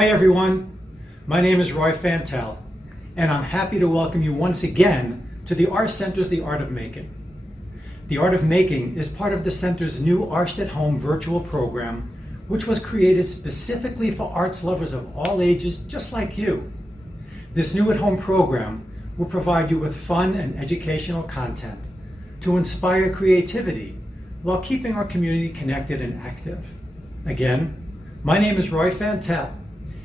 Hi everyone, my name is Fantel, and I'm happy to welcome you once again to the Art Center's The Art of Making. The Art of Making is part of the Center's new Art at Home virtual program, which was created specifically for arts lovers of all ages just like you. This new at-home program will provide you with fun and educational content to inspire creativity while keeping our community connected and active. Again, my name is Fantel,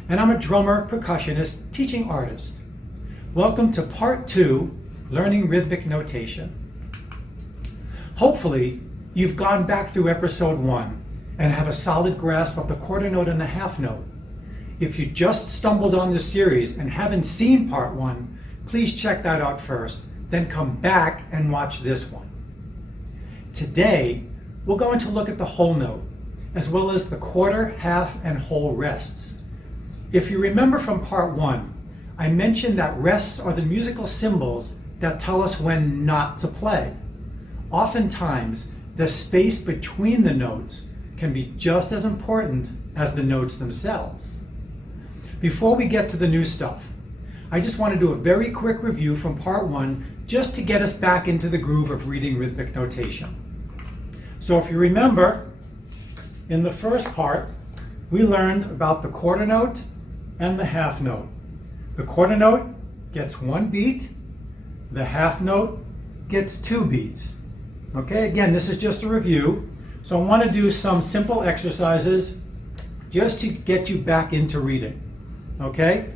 and I'm a drummer, percussionist, teaching artist. Welcome to Part 2, Learning Rhythmic Notation. Hopefully, you've gone back through Episode 1 and have a solid grasp of the quarter note and the half note. If you just stumbled on this series and haven't seen Part 1, please check that out first, then come back and watch this one. Today, we're going to look at the whole note, as well as the quarter, half, and whole rests. If you remember from Part 1, I mentioned that rests are the musical symbols that tell us when not to play. Oftentimes, the space between the notes can be just as important as the notes themselves. Before we get to the new stuff, I just want to do a very quick review from Part 1 just to get us back into the groove of reading rhythmic notation. So if you remember, in the first part, we learned about the quarter note and the half note. The quarter note gets 1 beat, the half note gets 2 beats. Okay, again, this is just a review, so I want to do some simple exercises just to get you back into reading. Okay,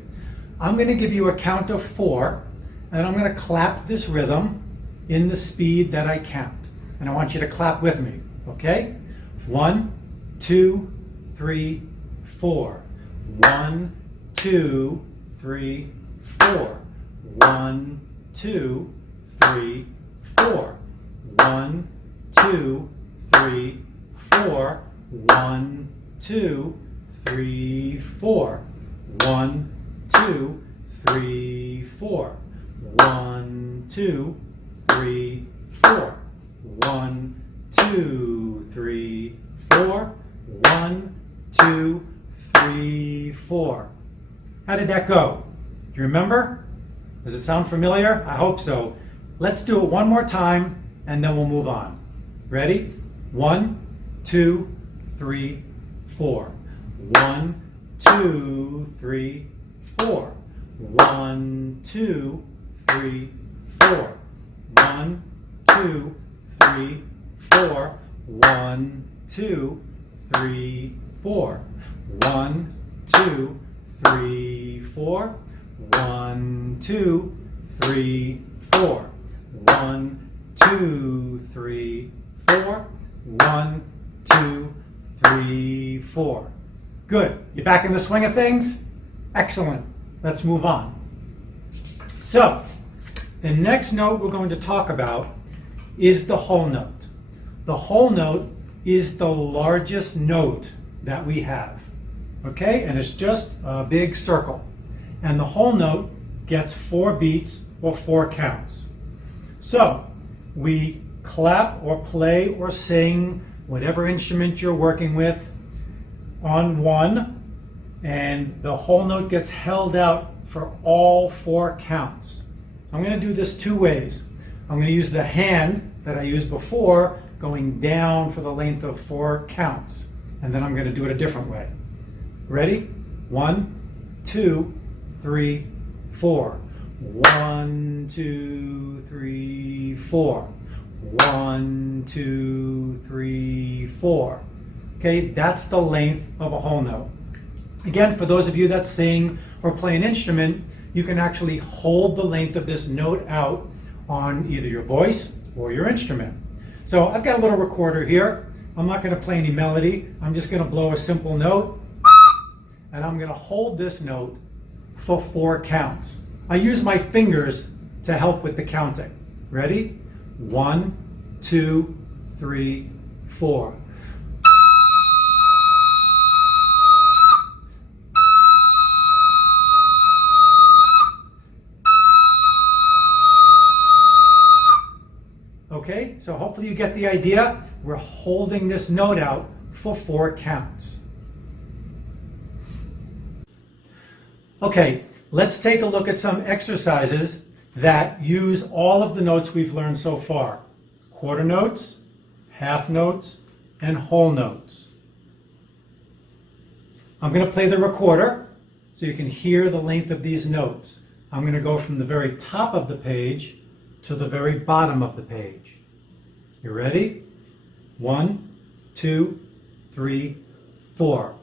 I'm going to give you a count of 4, and I'm going to clap this rhythm in the speed that I count. And I want you to clap with me, okay? 1, 2, 3, 4. 1, 2, 3, 4. 1, 2, 3, 4. 1, 2, 3, 4. 1, 2, 3, 4. 1, 2, 3, 4. 1, 2, 3, 4. 1, 2, 3, 4. 1, 2, 3, 4. How did that go? Do you remember? Does it sound familiar? I hope so. Let's do it one more time and then we'll move on. Ready? 1, 2, 3, 4. 1, 2, 3, 4. 1, 2, 3, 4. 1, 2, 3, 4. 1, 2, 3, 4. 1, 2, 3, 4. 1, 2, 3, 4. 1, 2, 3, 4. 1, 2, 3, 4. Good. You back in the swing of things? Excellent. Let's move on. So, the next note we're going to talk about is the whole note. The whole note is the largest note that we have. Okay? And it's just a big circle. And the whole note gets 4 beats or 4 counts. So, we clap or play or sing, whatever instrument you're working with, on 1, and the whole note gets held out for all 4 counts. I'm going to do this 2 ways. I'm going to use the hand that I used before, going down for the length of 4 counts. And then I'm going to do it a different way. Ready? 1, 2, 3, 4. 1, 2, 3, 4. 1, 2, 3, 4. Okay, that's the length of a whole note. Again, for those of you that sing or play an instrument, you can actually hold the length of this note out on either your voice or your instrument. So I've got a little recorder here. I'm not going to play any melody. I'm just going to blow a simple note, and I'm going to hold this note for 4 counts. I use my fingers to help with the counting. Ready? 1, 2, 3, 4. Okay, so hopefully you get the idea. We're holding this note out for 4 counts. Okay, let's take a look at some exercises that use all of the notes we've learned so far. Quarter notes, half notes, and whole notes. I'm going to play the recorder so you can hear the length of these notes. I'm going to go from the very top of the page to the very bottom of the page. You ready? 1, 2, 3, 4.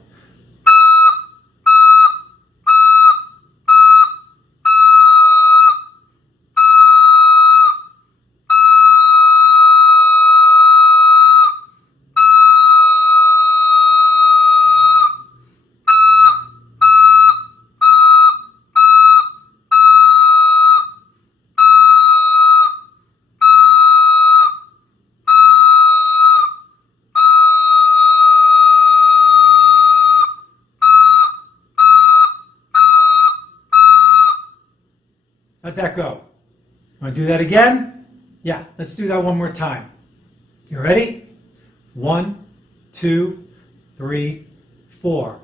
How'd that go? Want to do that again? Yeah, let's do that one more time. You ready? 1, 2, 3, 4.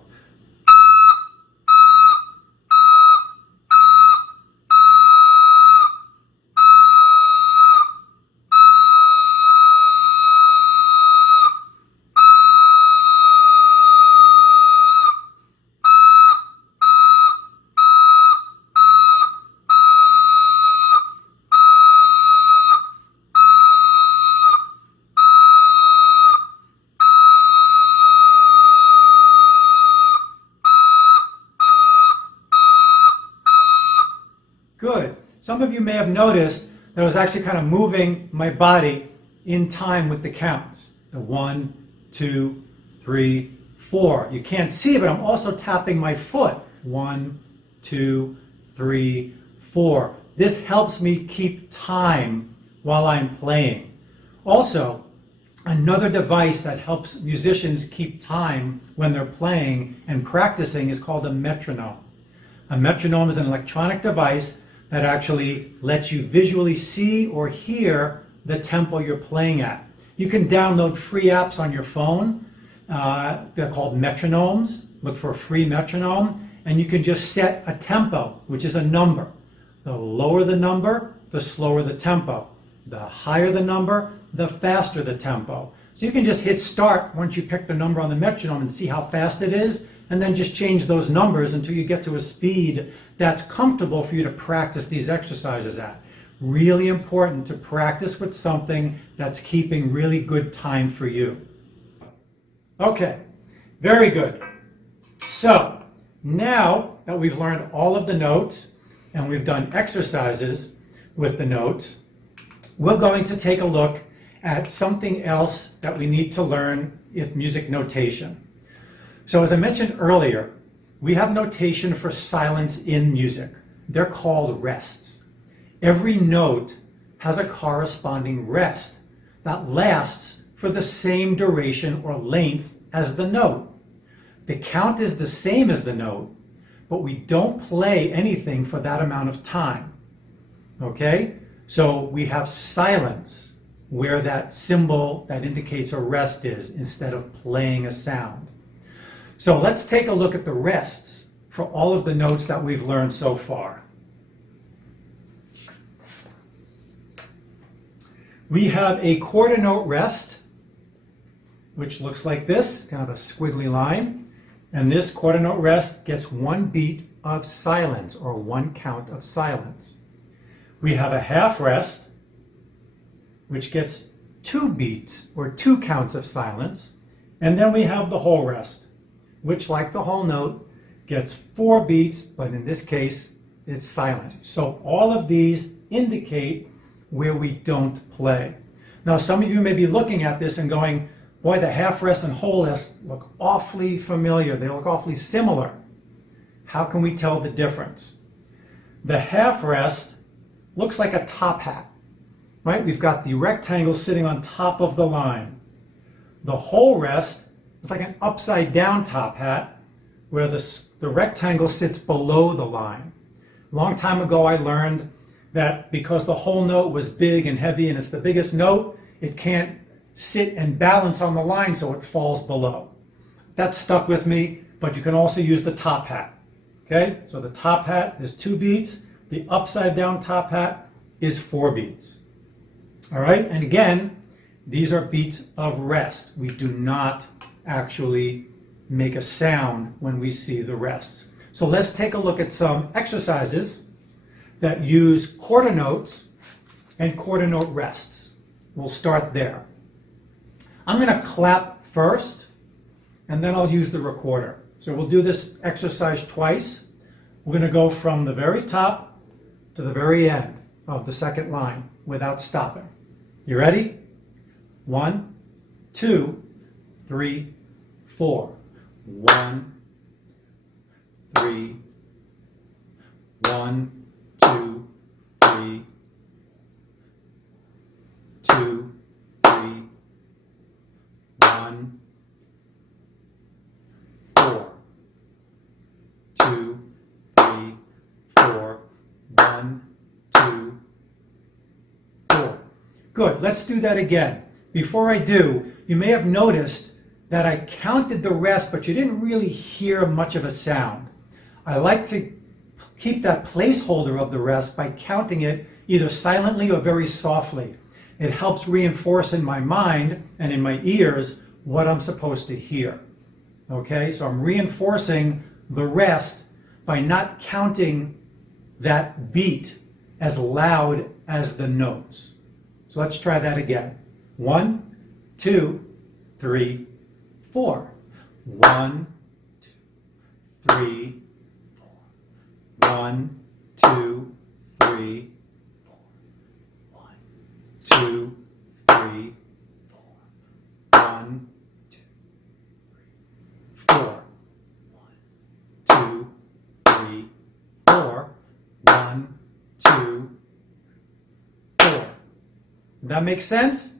Good. Some of you may have noticed that I was actually kind of moving my body in time with the counts. The 1, 2, 3, 4. You can't see it, but I'm also tapping my foot. 1, 2, 3, 4. This helps me keep time while I'm playing. Also, another device that helps musicians keep time when they're playing and practicing is called a metronome. A metronome is an electronic device that actually lets you visually see or hear the tempo you're playing at. You can download free apps on your phone. They're called metronomes. Look for a free metronome, and you can just set a tempo, which is a number. The lower the number, the slower the tempo. The higher the number, the faster the tempo. So you can just hit start once you pick the number on the metronome and see how fast it is, and then just change those numbers until you get to a speed that's comfortable for you to practice these exercises at. Really important to practice with something that's keeping really good time for you. Okay, very good. So now that we've learned all of the notes and we've done exercises with the notes, we're going to take a look at something else that we need to learn with music notation. So as I mentioned earlier, we have notation for silence in music. They're called rests. Every note has a corresponding rest that lasts for the same duration or length as the note. The count is the same as the note, but we don't play anything for that amount of time. Okay? So we have silence where that symbol that indicates a rest is instead of playing a sound. So let's take a look at the rests for all of the notes that we've learned so far. We have a quarter note rest, which looks like this, kind of a squiggly line. And this quarter note rest gets 1 beat of silence, or 1 count of silence. We have a half rest, which gets 2 beats, or 2 counts of silence. And then we have the whole rest, which, like the whole note, gets 4 beats, but in this case, it's silent. So all of these indicate where we don't play. Now, some of you may be looking at this and going, boy, the half rest and whole rest look awfully familiar. They look awfully similar. How can we tell the difference? The half rest looks like a top hat, right? We've got the rectangle sitting on top of the line. The whole rest is like an upside down top hat where the rectangle sits below the line. A long time ago, I learned that because the whole note was big and heavy and it's the biggest note, it can't sit and balance on the line, so it falls below. That stuck with me, but you can also use the top hat. Okay, so the top hat is 2 beats. The upside down top hat is 4 beats. All right, and again, these are beats of rest. We do not actually make a sound when we see the rests. So let's take a look at some exercises that use quarter notes and quarter note rests. We'll start there. I'm going to clap first, and then I'll use the recorder. So we'll do this exercise twice. We're going to go from the very top to the very end of the second line without stopping. You ready? 1, 2, 3, 4. 1, 3, 1, 2, 3, 2, 3, 1, 4, 2, 3, 4, 1, 2, 4. Good, let's do that again. Before I do, you may have noticed that I counted the rest, but you didn't really hear much of a sound. I like to keep that placeholder of the rest by counting it either silently or very softly. It helps reinforce in my mind and in my ears what I'm supposed to hear. Okay, so I'm reinforcing the rest by not counting that beat as loud as the notes. So let's try that again. 1, 2, 3, 4. 1, 2, 3, 4. 1, 2, 3, 4. 1, 2, 3, 4. 1, 2, 3, 4. 1, 2, 3, 4. 1, 2, 4. Does that make sense?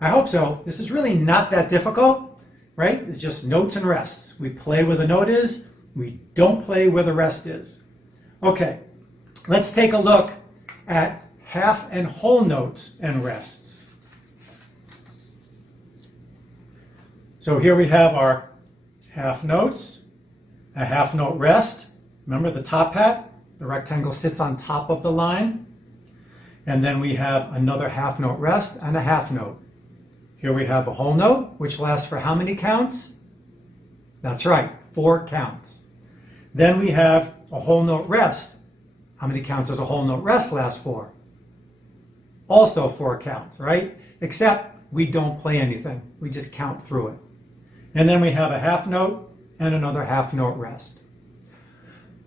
I hope so. This is really not that difficult, right? It's just notes and rests. We play where the note is. We don't play where the rest is. Okay, let's take a look at half and whole notes and rests. So here we have our half notes, a half note rest. Remember the top hat? The rectangle sits on top of the line. And then we have another half note rest and a half note. Here we have a whole note, which lasts for how many counts? That's right, 4 counts. Then we have a whole note rest. How many counts does a whole note rest last for? Also 4 counts, right? Except we don't play anything. We just count through it. And then we have a half note and another half note rest.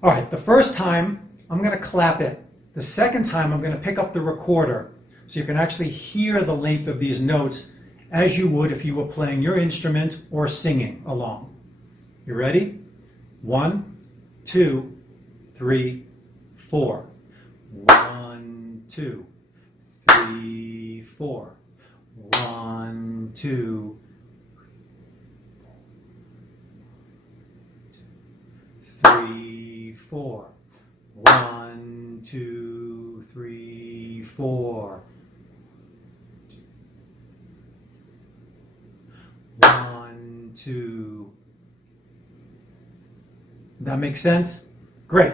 All right, the first time I'm going to clap it. The second time I'm going to pick up the recorder so you can actually hear the length of these notes as you would if you were playing your instrument or singing along. You ready? 1, 2, 3, 4. 1, 2, 3, 4. 1, 2, 3, 4. 1, 2, 3, 4. 1, 2. That makes sense? Great.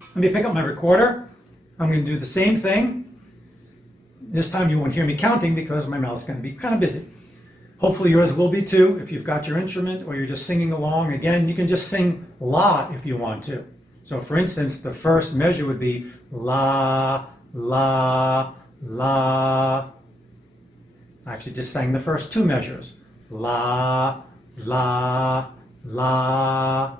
Let me pick up my recorder. I'm going to do the same thing. This time you won't hear me counting because my mouth's going to be kind of busy. Hopefully yours will be too if you've got your instrument or you're just singing along. Again, you can just sing la if you want to. So for instance, the first measure would be la, la, la. I actually just sang the first 2 measures. La, la, la.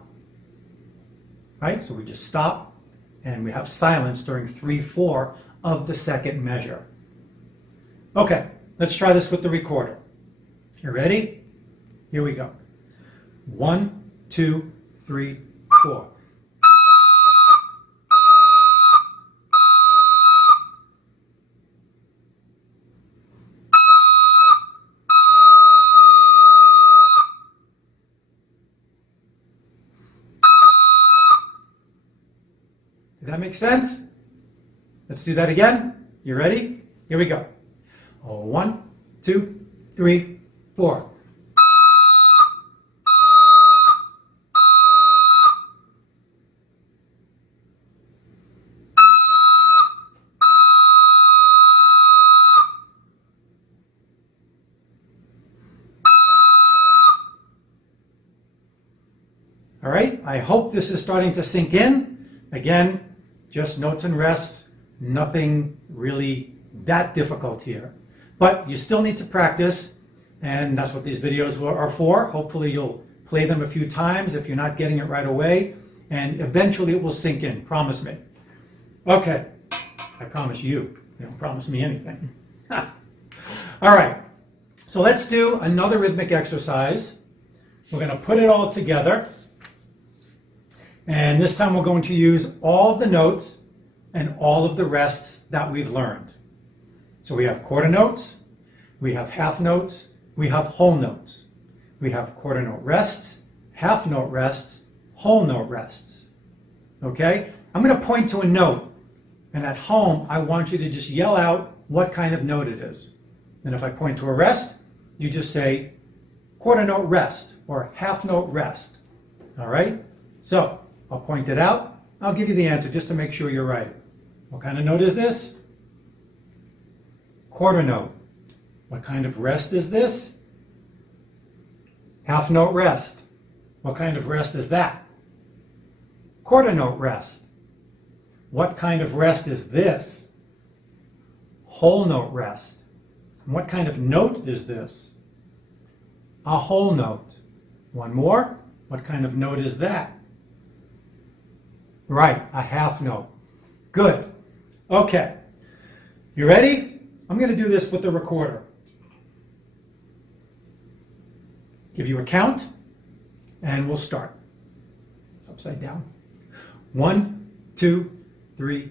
Right? So we just stop and we have silence during 3, 4 of the second measure. Okay, let's try this with the recorder. You ready? Here we go. 1, 2, 3, 4. Did that make sense? Let's do that again. You ready? Here we go. 1, 2, 3, 4. All right, I hope this is starting to sink in. Again, just notes and rests, nothing really that difficult here. But you still need to practice, and that's what these videos are for. Hopefully you'll play them a few times if you're not getting it right away, and eventually it will sink in, promise me. Okay, I promise you. You don't promise me anything. All right, so let's do another rhythmic exercise. We're going to put it all together. And this time we're going to use all of the notes and all of the rests that we've learned. So we have quarter notes, we have half notes, we have whole notes. We have quarter note rests, half note rests, whole note rests. Okay? I'm going to point to a note, and at home I want you to just yell out what kind of note it is. And if I point to a rest, you just say quarter note rest or half note rest. All right? So I'll point it out. I'll give you the answer just to make sure you're right. What kind of note is this? Quarter note. What kind of rest is this? Half note rest. What kind of rest is that? Quarter note rest. What kind of rest is this? Whole note rest. And what kind of note is this? A whole note. One more. What kind of note is that? Right, a half note. Good. Okay. You ready? I'm going to do this with the recorder. Give you a count, and we'll start. It's upside down. 1, 2, 3,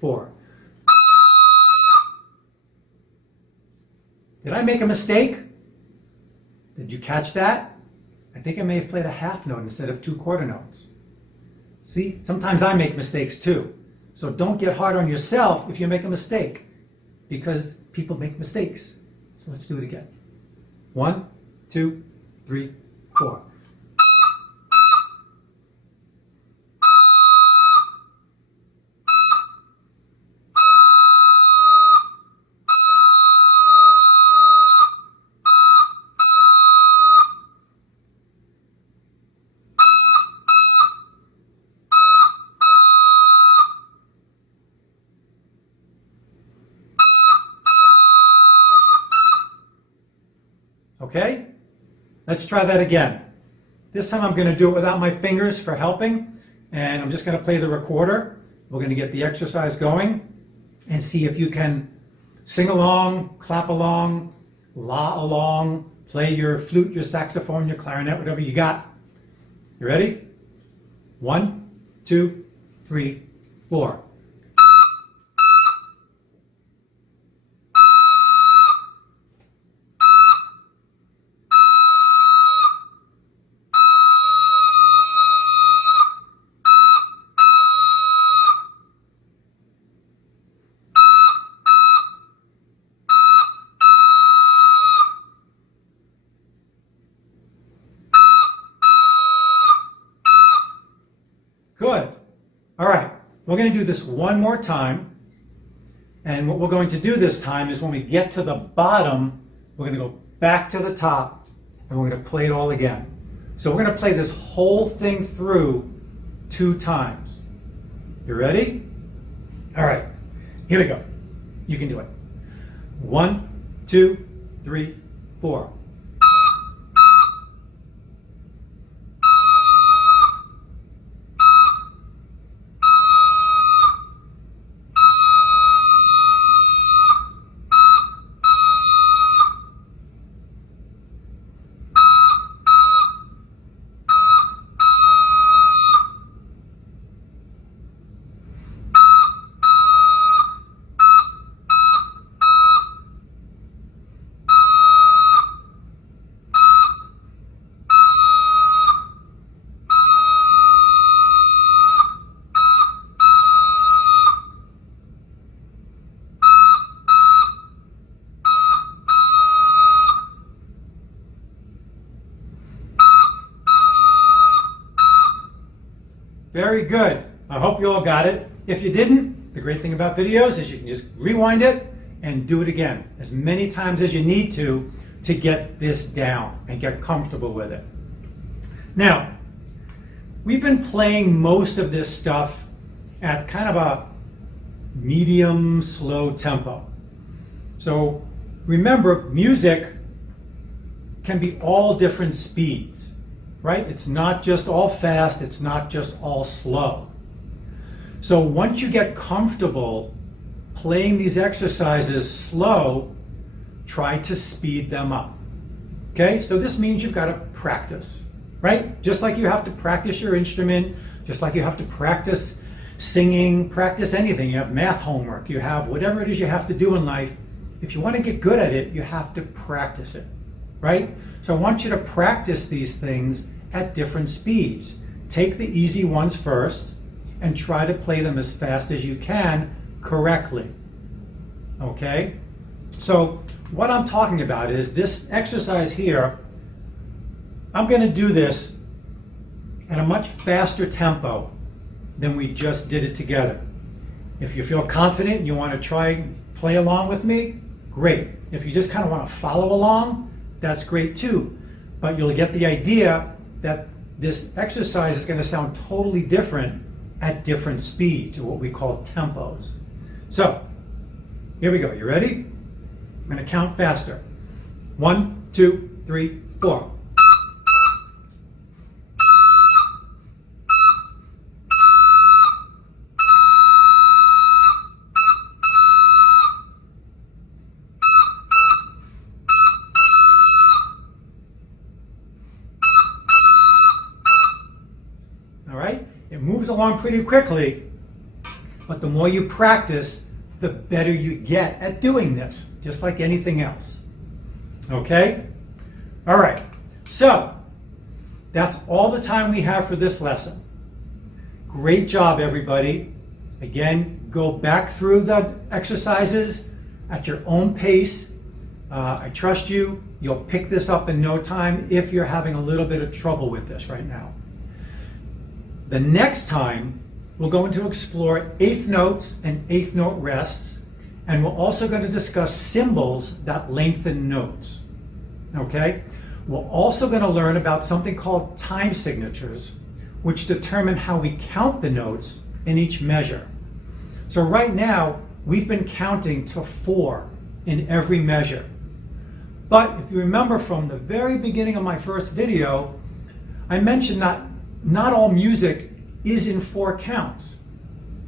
4. Did I make a mistake? Did you catch that? I think I may have played a half note instead of 2 quarter notes. See, sometimes I make mistakes too. So don't get hard on yourself if you make a mistake, because people make mistakes. So let's do it again. 1, 2, 3, 4. Okay? Let's try that again. This time I'm going to do it without my fingers for helping, and I'm just going to play the recorder. We're going to get the exercise going and see if you can sing along, clap along, la along, play your flute, your saxophone, your clarinet, whatever you got. You ready? 1, 2, 3, 4. Good. All right. We're going to do this one more time. And what we're going to do this time is when we get to the bottom, we're going to go back to the top and we're going to play it all again. So we're going to play this whole thing through 2 times. You ready? All right. Here we go. You can do it. 1, 2, 3, 4. Very good. I hope you all got it. If you didn't, the great thing about videos is you can just rewind it and do it again as many times as you need to get this down and get comfortable with it. Now, we've been playing most of this stuff at kind of a medium slow tempo. So remember, music can be all different speeds, right? It's not just all fast, it's not just all slow. So once you get comfortable playing these exercises slow, try to speed them up. Okay, so this means you've got to practice, right? Just like you have to practice your instrument, just like you have to practice singing, practice anything. You have math homework, you have whatever it is you have to do in life. If you want to get good at it, you have to practice it, right? So I want you to practice these things at different speeds. Take the easy ones first and try to play them as fast as you can correctly, okay? So what I'm talking about is this exercise here. I'm going to do this at a much faster tempo than we just did it together. If you feel confident and you want to try play along with me, great. If you just kind of want to follow along, that's great too. But you'll get the idea that this exercise is going to sound totally different at different speeds, or what we call tempos. So here we go. You ready? I'm going to count faster. 1, 2, 3, 4. All right? It moves along pretty quickly, but the more you practice, the better you get at doing this, just like anything else. Okay? All right. So, that's all the time we have for this lesson. Great job, everybody. Again, go back through the exercises at your own pace. I trust you. You'll pick this up in no time if you're having a little bit of trouble with this right now. The next time, we're going to explore eighth notes and eighth note rests, and we're also going to discuss symbols that lengthen notes. Okay? We're also going to learn about something called time signatures, which determine how we count the notes in each measure. So right now, we've been counting to 4 in every measure. But if you remember from the very beginning of my first video, I mentioned that not all music is in 4 counts.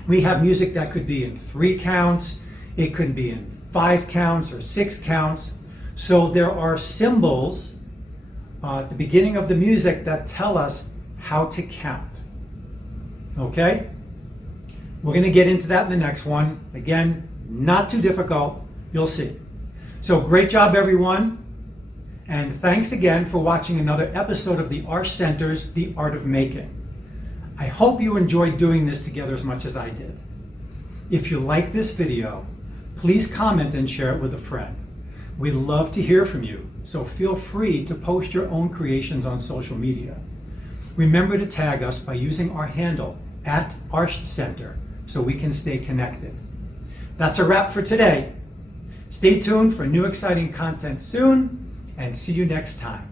We have music that could be in 3 counts, it could be in 5 counts or 6 counts. So there are symbols at the beginning of the music that tell us how to count. Okay? We're going to get into that in the next one. Again, not too difficult. You'll see. So great job, everyone. And thanks again for watching another episode of the Arch Center's The Art of Making. I hope you enjoyed doing this together as much as I did. If you like this video, please comment and share it with a friend. We'd love to hear from you, so feel free to post your own creations on social media. Remember to tag us by using our handle @ArchCenter so we can stay connected. That's a wrap for today. Stay tuned for new exciting content soon, and see you next time.